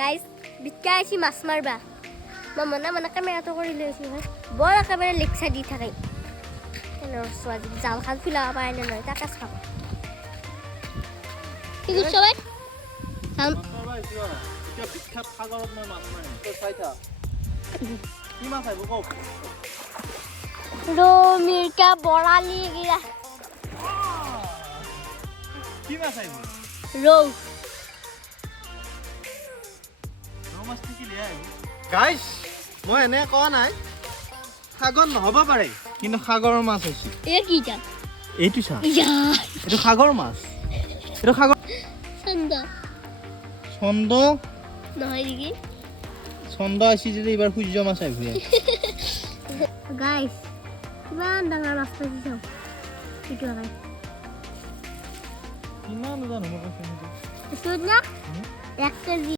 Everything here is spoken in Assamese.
গাইজ বিটকা আছি মাছ মাৰবা মই মনে মনে কেমেৰাটো কৰি লৈছো বৰ একেবাৰে লেকচাৰ দি থাকে আজি জাল খান ফুলাব পাৰে নে নহয় তাকে চাব কি কৰিছ ভাই বিখ্যাত সাগৰত মই মাছ মাৰিম তই চাই থাক কি মাছ আহিব কওক ৰৌ মিৰ্কা বৰালি গিৰা কি মাছ আহিব ৰৌ মাছ কি লৈ আহিব গাইছ মই এনে কোৱা নাই সাগৰ নহ'ব পাৰে কিন্তু সাগৰৰ মাছ হৈছে এই কিটা এইটো চা এইটো সাগৰ মাছ এইটো সাগৰ চন্দ চন্দ নহয় নেকি চন্দ আছে যদি এবাৰ সূৰ্য মাছ আহিব গাইছ কিমান ডাঙৰ মাছ পাইছি চাও এইটো গাইছ কিমান ওজন হ'ব কৈছে এইটো না 1 কেজি